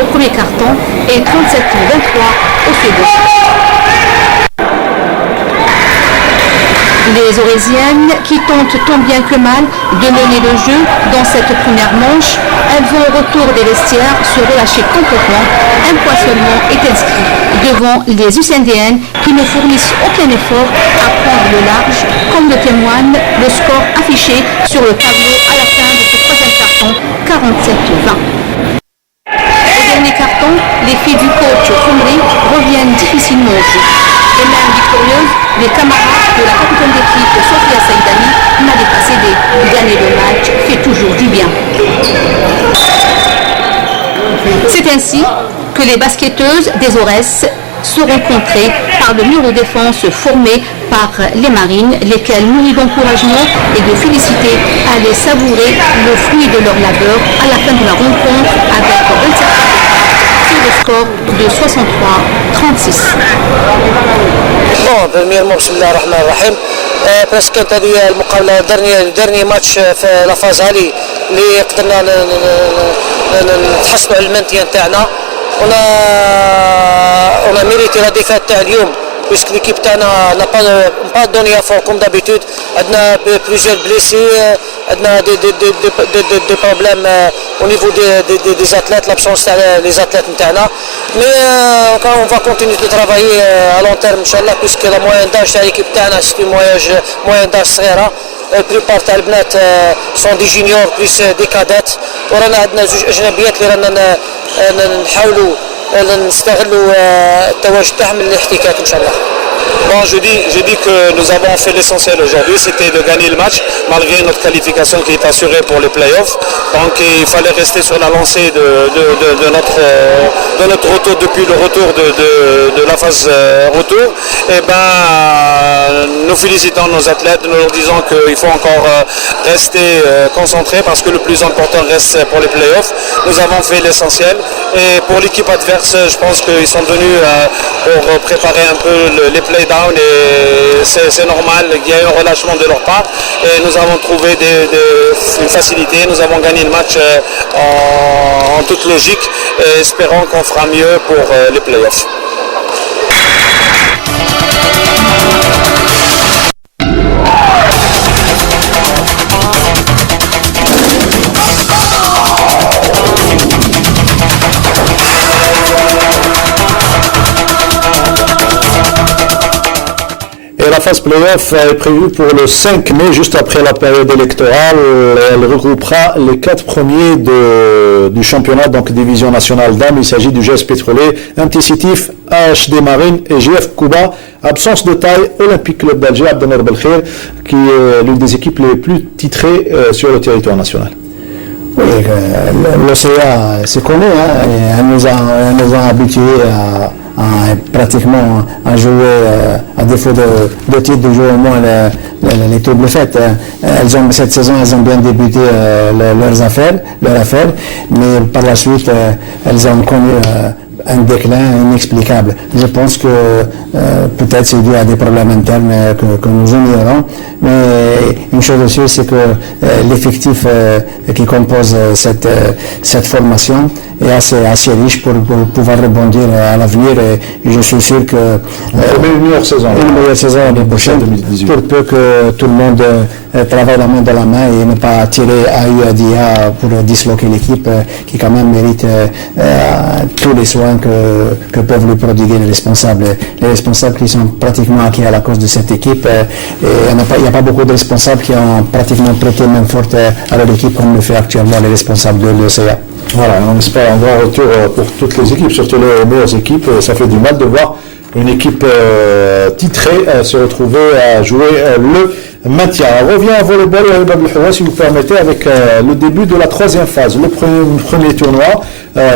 au premier carton et 37-23 au second. Les Aurésiennes, qui tentent tant bien que mal de mener le jeu dans cette première manche, elles vont au retour des vestiaires se relâcher complètement. Un point seulement est inscrit devant les UCNDN qui ne fournissent aucun effort à prendre le large, comme le témoigne le score affiché sur le tableau à la fin de ce troisième carton, 47-20. Au dernier carton, les filles du coach Khomri reviennent difficilement au jeu. Et même victorieuses, les camarades de la capitaine d'équipe Sofia Saïdani n'avaient pas cédé. Gagner le match fait toujours du bien. C'est ainsi que les basketteuses des Aurès se rencontrées par le mur de défense formé par les Marines, lesquelles nourries d'encouragement et de félicité allaient savourer le fruit de leur labeur à la fin de la rencontre avec 27 sur le score de 63-36. Bon, premièrement, bismillah ar-Rahman ar-Rahim. بس كانت هذه المقابله درني ماتش في لافاز هذه اللي قدرنا نتحصلوا على المانتيان تاعنا on a mérité la défaite تاع اليوم puisque l'équipe تاعنا n'a pas donné à fond comme d'habitude. عندنا plusieurs blessés, عندنا des problèmes au niveau des athlètes, l'absence des athlètes نتاعنا. Mais on va continuer de travailler à long terme inchallah puisque la moyenne d'âge تاع l'équipe تاعنا c'est une moyenne d'âge صغيرة. La plupart تاع البنات sont des juniors plus des cadettes. ورانا عندنا زوج اجنبيات اللي رانا نحاولوا نستغلوا التواجد تاعهم للاحتكاك ان شاء الله. Bon, je dis que nous avons fait l'essentiel aujourd'hui, c'était de gagner le match malgré notre qualification qui est assurée pour les playoffs. Donc il fallait rester sur la lancée de notre retour depuis le retour de la phase retour. Et nous félicitons nos athlètes, nous leur disons qu'il faut encore rester concentré parce que le plus important reste pour les playoffs. Nous avons fait l'essentiel et pour l'équipe adverse, je pense qu'ils sont venus pour préparer un peu les play-down et c'est normal, il y a eu un relâchement de leur part et nous avons trouvé une facilité, nous avons gagné le match en toute logique et espérons qu'on fera mieux pour les playoffs. la phase play-off est prévue pour le 5 mai, juste après la période électorale. Elle regroupera les 4 premiers du championnat, donc division nationale dames. Il s'agit du GS Pétrolier, MT Sétif, AHD Marine et GF Cuba. Absence de taille, Olympique Club d'Alger, Abdelmer Belkhir, qui est l'une des équipes les plus titrées sur le territoire national. Oui, l'OCA se connaît, hein, et elle nous a habitués pratiquement à jouer, à défaut de titre, de jouer au moins les doubles fêtes. Cette saison, elles ont bien débuté leurs affaires, mais par la suite, elles ont connu un déclin inexplicable. Je pense que peut-être c'est dû à des problèmes internes que nous ignorons, mais une chose aussi, c'est que l'effectif qui compose cette formation est assez riche pour pouvoir rebondir à l'avenir, et je suis sûr que une meilleure saison l'année prochaine, pour peu que tout le monde travaille la main dans la main et ne pas tirer à UADIA pour disloquer l'équipe qui quand même mérite tous les soins que peuvent lui prodiguer les responsables. Les responsables qui sont pratiquement acquis à la cause de cette équipe, il n'y a pas beaucoup de responsables qui ont pratiquement prêté main forte à leur équipe comme le fait actuellement les responsables de l'OCA. Voilà, on espère un grand retour pour toutes les équipes, surtout les meilleures équipes. Ça fait du mal de voir une équipe titrée se retrouver à jouer le maintien. On revient à volleyball, si vous permettez, avec le début de la 3e phase, le premier tournoi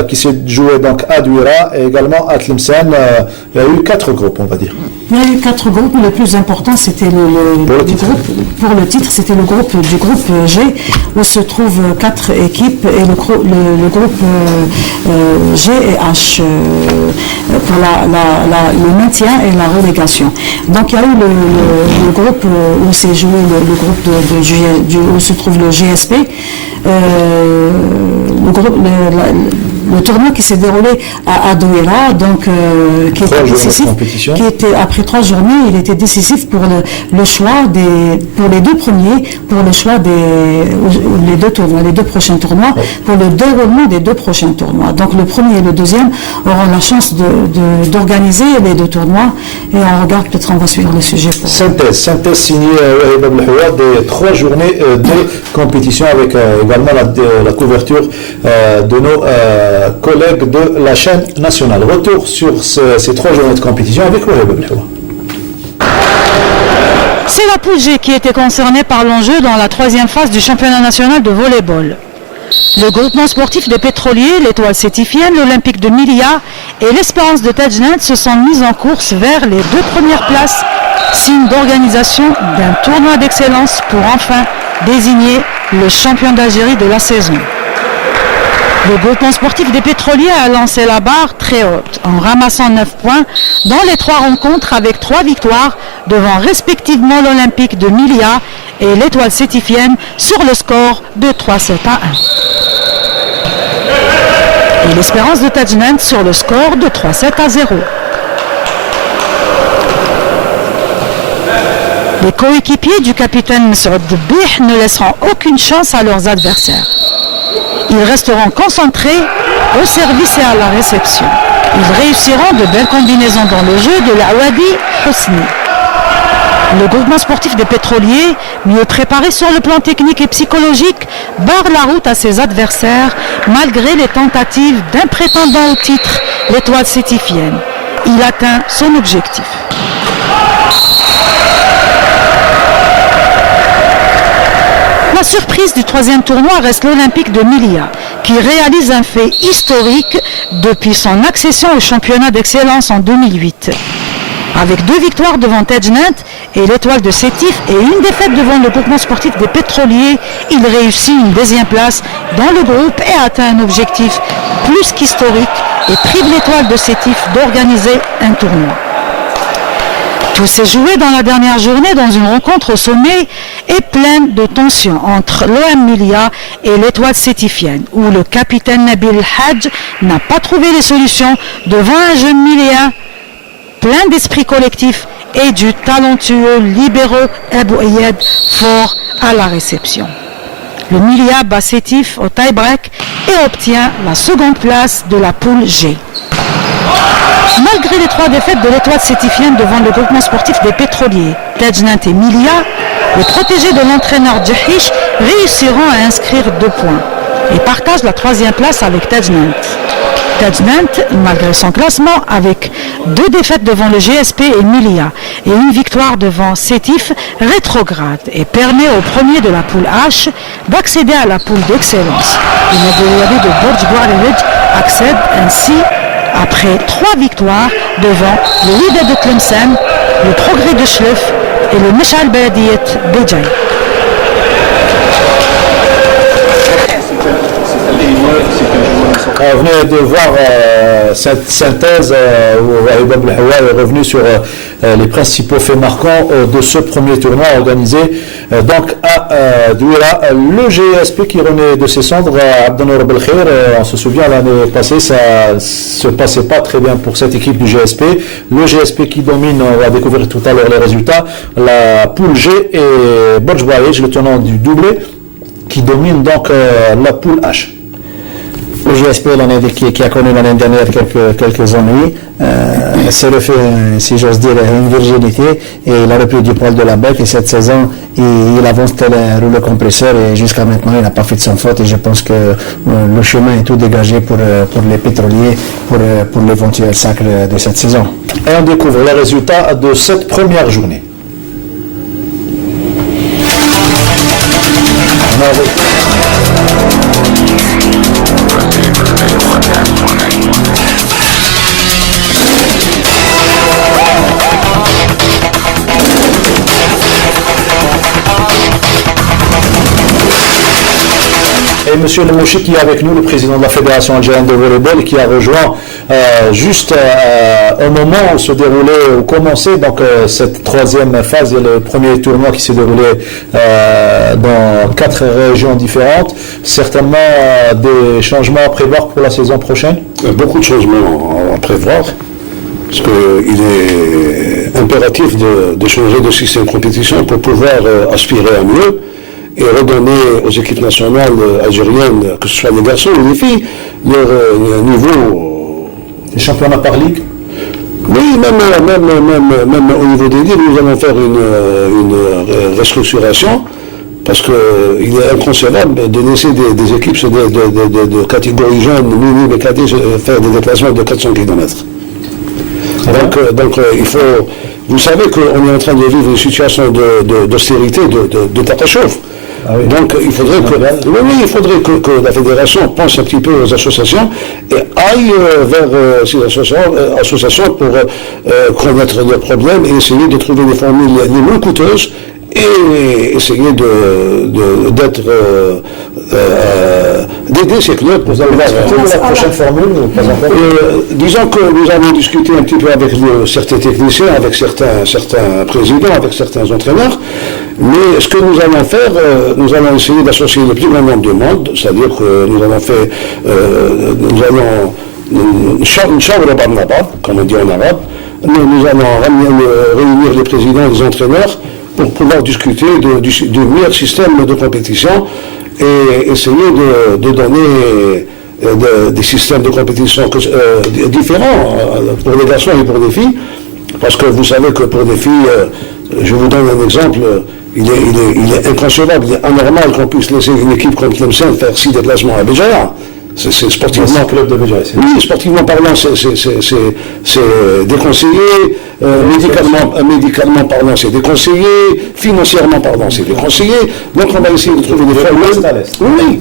qui s'est joué donc à Douira et également à Tlemcen. Il y a eu 4 groupes, on va dire. Il y a eu 4 groupes, le plus important c'était pour le titre, c'était le groupe du groupe G, où se trouvent 4 équipes, et le groupe G et H pour le maintien et la relégation. Donc il y a eu le groupe où s'est joué le groupe où se trouve le GSP, le tournoi qui s'est déroulé à Douira, donc qui était décisif, après 3 journées, il était décisif pour le choix pour les 2 premiers, pour le choix les 2 prochains tournois, pour le déroulement des 2 prochains tournois. Donc le premier et le deuxième auront la chance d'organiser les 2 tournois, et on regarde, peut-être on va suivre le sujet. Synthèse signée des 3 journées de compétition, avec également la couverture de nos collègues de la chaîne nationale. Retour sur ces 3 journées de compétition avec Waheb Belhoua. C'est la poule G qui était concernée par l'enjeu dans la 3e phase du championnat national de volleyball. Le groupement sportif des pétroliers, l'Étoile Sétifienne, l'Olympique de Milia et l'Espérance de Tadjnant se sont mis en course vers les 2 premières places, signe d'organisation d'un tournoi d'excellence pour enfin désigner le champion d'Algérie de la saison. Le groupement sportif des pétroliers a lancé la barre très haute en ramassant 9 points dans les 3 rencontres, avec 3 victoires devant respectivement l'Olympique de Milia et l'Étoile Sétifienne sur le score de 3-7-1. Et l'Espérance de Tadjnant sur le score de 3-7-0. Les coéquipiers du capitaine Messoud Debih ne laisseront aucune chance à leurs adversaires. Ils resteront concentrés au service et à la réception. Ils réussiront de belles combinaisons dans le jeu de l'Awadi Hosni. Le groupement sportif des pétroliers, mieux préparé sur le plan technique et psychologique, barre la route à ses adversaires malgré les tentatives d'un prétendant au titre, l'Étoile Sétifienne. Il atteint son objectif. La surprise du 3e tournoi reste l'Olympique de Milia, qui réalise un fait historique depuis son accession au championnat d'excellence en 2008. Avec 2 victoires devant Tadjnant et l'Étoile de Sétif et une défaite devant le groupement sportif des pétroliers, il réussit une 2e place dans le groupe et atteint un objectif plus qu'historique et prive l'Étoile de Sétif d'organiser un tournoi. Tout s'est joué dans la dernière journée dans une rencontre au sommet et pleine de tensions entre l'OM Milia et l'Étoile Sétifienne, où le capitaine Nabil Hadj n'a pas trouvé les solutions devant un jeune Milien plein d'esprit collectif et du talentueux libéraux Abou Ayed, fort à la réception. Le Milia bat Sétif au tie-break et obtient la 2e place de la poule G. malgré les 3 défaites de l'étoile sétifienne devant le groupement sportif des pétroliers, Tadjnant et Milia, les protégés de l'entraîneur Djahish réussiront à inscrire 2 points et partagent la 3e place avec Tadjnant. Tadjnant, malgré son classement, avec 2 défaites devant le GSP et Milia et une victoire devant Sétif, rétrograde et permet au premier de la poule H d'accéder à la poule d'excellence. Le Mogolladi de Borj Bouarelej accède ainsi après 3 victoires devant le Wydad de Tlemcen, le Progrès de Chlef et le Meshal Beladiyet Béjaï. On venait de voir cette synthèse où Wahib Abdelhawa est revenu sur les principaux faits marquants de ce premier tournoi organisé donc à Douala. Le GSP qui renaît de ses cendres à Abdenour Belkhair. On se souvient l'année passée, ça se passait pas très bien pour cette équipe du GSP. Le GSP qui domine, on va découvrir tout à l'heure les résultats, la poule G et Borj Bouarelej, le tenant du doublé, qui domine donc la poule H. Le GSP qui a connu l'année dernière quelques ennuis s'est refait, si j'ose dire, une virginité et il a repris du poil de la bête et cette saison il avance tel un rouleau compresseur et jusqu'à maintenant il n'a pas fait de son faute et je pense que le chemin est tout dégagé pour les pétroliers pour l'éventuel sacre de cette saison. Et on découvre les résultats de cette première journée. Et M. Lemouchi qui est avec nous, le président de la Fédération algérienne de volleyball, qui a rejoint juste au moment où se déroulait, où commençait donc cette 3e phase, et le premier tournoi qui s'est déroulé dans 4 régions différentes. Certainement des changements à prévoir pour la saison prochaine. Beaucoup de changements à prévoir, parce qu'il est impératif de changer de système de compétition pour pouvoir aspirer à mieux et redonner aux équipes nationales algériennes, que ce soit les garçons ou les filles, leur niveau. Les championnats par ligue? Oui, même au niveau des ligues, nous allons faire une restructuration, parce qu'il est inconcevable de laisser des équipes de catégorie jeune, mini, mais cadets, faire des déplacements de 400 km. Donc il faut. Vous savez qu'on est en train de vivre une situation d'austérité, de catastrophe. Ah oui. Donc il faudrait que la fédération pense un petit peu aux associations et aille vers ces associations pour connaître leurs problèmes et essayer de trouver des formules les moins coûteuses et essayer d'aider ces clubs pour avoir la prochaine formule ou pas encore. Disons que nous avons discuté un petit peu avec certains techniciens, avec certains présidents, avec certains entraîneurs, mais ce que nous allons faire, nous allons essayer d'associer le plus grand nombre de monde, c'est-à-dire que nous allons faire, nous allons une chambre barnaba, comme on dit en arabe, nous allons réunir les présidents et les entraîneurs pour pouvoir discuter du meilleur système de compétition et essayer de donner des systèmes de compétition différents pour les garçons et pour les filles, parce que vous savez que pour les filles, je vous donne un exemple, il est inconcevable, il est anormal qu'on puisse laisser une équipe comme Tlemcen faire 6 déplacements à Béjaïa. C'est sportivement club de Béjaïa. Oui, sportivement parlant, c'est déconseillé, médicalement parlant, c'est déconseillé, financièrement parlant, c'est déconseillé. Donc on va essayer de trouver des formules. Oui.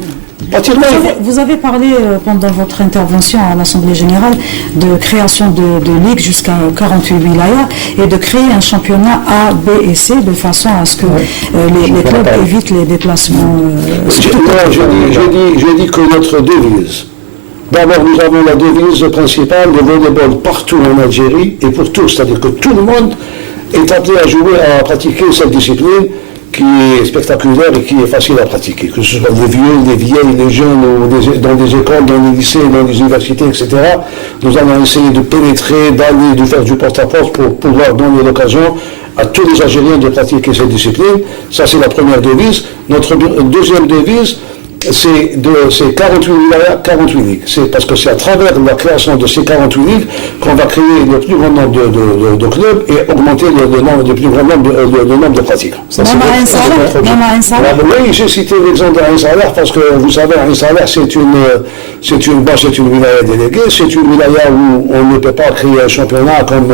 Vous avez parlé pendant votre intervention à l'Assemblée Générale de création de ligues jusqu'à 48 wilayas et de créer un championnat A, B et C de façon à ce que les clubs évitent les déplacements. J'ai dit que notre devise, d'abord nous avons la devise principale de volleyball partout en Algérie et pour tous, c'est-à-dire que tout le monde est appelé à jouer, à pratiquer cette discipline qui est spectaculaire et qui est facile à pratiquer, que ce soit les vieux, les vieilles, les jeunes, dans des écoles, dans les lycées, dans les universités, etc. Nous allons essayer de pénétrer, d'aller, de faire du porte-à-porte pour pouvoir donner l'occasion à tous les Algériens de pratiquer cette discipline. Ça, c'est la première devise. Notre deuxième devise, c'est 48 wilayas, 48 ligues. C'est parce que c'est à travers la création de ces 48 ligues qu'on va créer le plus grand nombre de clubs et augmenter le plus grand nombre de pratiquants. Oui, j'ai cité l'exemple d'Ain Salah parce que vous savez, Ain Salah c'est une wilaya déléguée, c'est une wilaya où on ne peut pas créer un championnat comme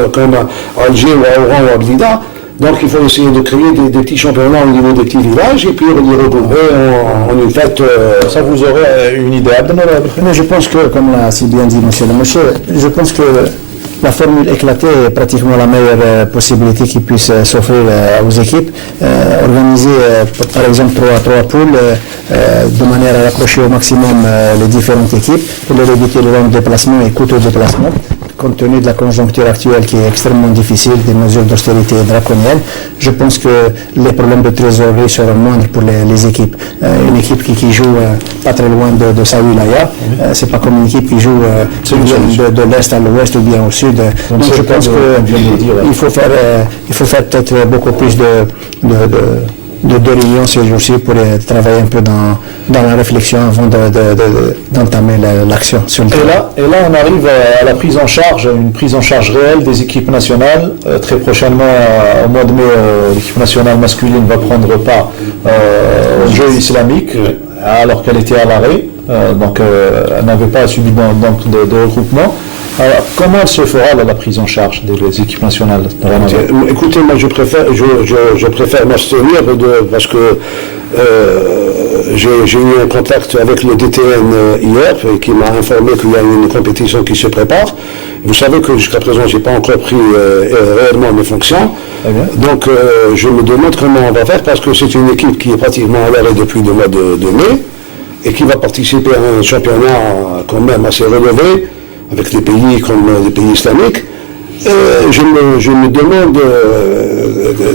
Alger ou à Oran ou à Blida. Donc il faut essayer de créer des petits championnats au niveau des petits villages et puis les regrouper en une fête. Ça vous aurez une idée, mais je pense que, comme l'a si bien dit M. le Monsieur, je pense que la formule éclatée est pratiquement la meilleure possibilité qui puisse s'offrir aux équipes. Organiser par exemple 3 poules de manière à rapprocher au maximum les différentes équipes pour leur éviter le long déplacement et coûteux déplacement. Compte tenu de la conjoncture actuelle qui est extrêmement difficile, des mesures d'austérité draconiennes, je pense que les problèmes de trésorerie seront moindres pour les équipes. Une équipe qui joue pas très loin de sa wilaya, c'est pas comme une équipe qui joue de l'est à l'ouest ou bien au sud. Donc je pense qu'il faut faire peut-être beaucoup plus de réunions ces jours-ci pour travailler un peu dans la réflexion avant d'entamer l'action sur le terrain. Et là, on arrive à la prise en charge, une prise en charge réelle des équipes nationales. Très prochainement, au mois de mai, l'équipe nationale masculine va prendre part aux Jeux islamiques, alors qu'elle était à l'arrêt. Donc, elle n'avait pas subi de regroupement. Alors, comment se fera la prise en charge des équipes nationales? Écoutez, moi je préfère m'abstenir parce que j'ai eu un contact avec le DTN hier qui m'a informé qu'il y a une compétition qui se prépare. Vous savez que jusqu'à présent, je n'ai pas encore pris réellement mes fonctions. Donc je me demande comment on va faire parce que c'est une équipe qui est pratiquement à l'arrêt depuis le mois de mai et qui va participer à un championnat quand même assez relevé avec des pays comme les pays islamiques. Je me demande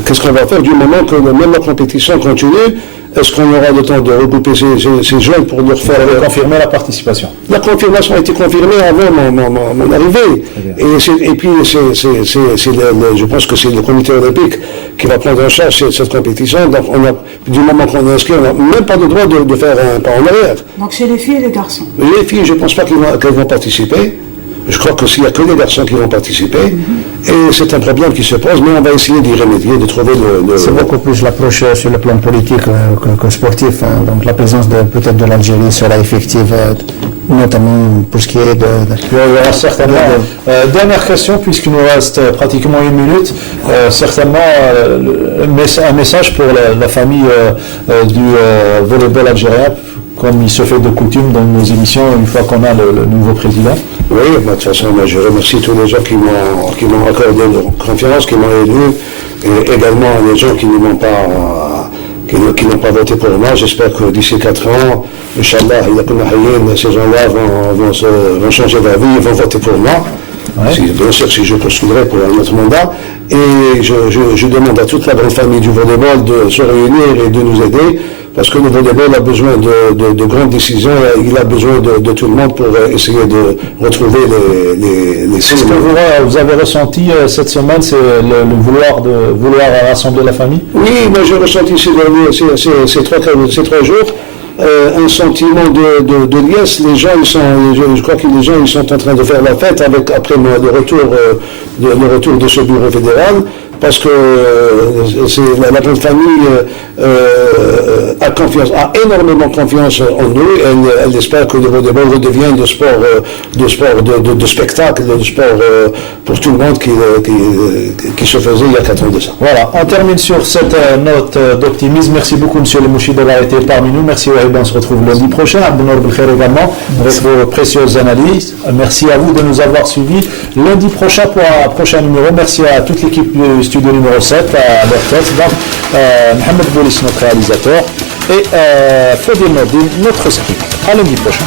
qu'est-ce qu'on va faire du moment que même la compétition continue. Est-ce qu'on aura le temps de regrouper ces jeunes pour leur faire confirmer la participation? La confirmation a été confirmée avant mon arrivée. Et puis, je pense que c'est le comité olympique qui va prendre en charge cette compétition. Donc, du moment qu'on est inscrit, on n'a même pas le droit de faire un pas en arrière. Donc, chez les filles et les garçons? Les filles, je ne pense pas qu'elles vont participer. Je crois que s'il n'y a que les garçons qui vont participer, et c'est un problème qui se pose, mais on va essayer d'y remédier, de trouver le... C'est beaucoup plus l'approche sur le plan politique que sportif. Hein. Donc la présence peut-être de l'Algérie sera effective, notamment pour ce qui est de... Il y aura certainement... dernière question, puisqu'il nous reste pratiquement 1 minute. Certainement un message pour la famille du volleyball algérien, comme il se fait de coutume dans nos émissions, une fois qu'on a le nouveau président. Oui, de toute façon, je remercie tous les gens qui m'ont accordé leur confiance, qui m'ont élu, et également les gens qui n'ont pas voté pour moi. J'espère que d'ici 4 ans, Inch'Allah, ces gens-là vont changer d'avis, ils vont voter pour moi. Bien sûr, si je postulerai pour un autre mandat. Et je demande à toute la grande famille du volleyball de se réunir et de nous aider, parce que le volleyball a besoin de grandes décisions, il a besoin de tout le monde pour essayer de retrouver les C'est ce que vous avez ressenti cette semaine, c'est le vouloir rassembler la famille? Oui, moi j'ai ressenti ces 3 jours. Un sentiment de liesse. Les gens, je crois que les gens ils sont en train de faire la fête après le retour de ce bureau fédéral, parce que la grande famille a énormément confiance en nous. Elle espère que le volleyball redevienne de sport de spectacle, de sport pour tout le monde qui se faisait il y a 4 ans de ça. Voilà, on termine sur cette note d'optimisme. Merci beaucoup, Monsieur le Mouchi, d'avoir été parmi nous. Merci, on se retrouve lundi prochain. Abdenour Belkher également, avec vos précieuses analyses. Merci à vous de nous avoir suivis. Lundi prochain pour un prochain numéro. Merci à toute l'équipe du studio numéro 7, à leur tête, Mohamed Boulis, notre réalisateur, et Fodil Nodin, notre script. À lundi prochain.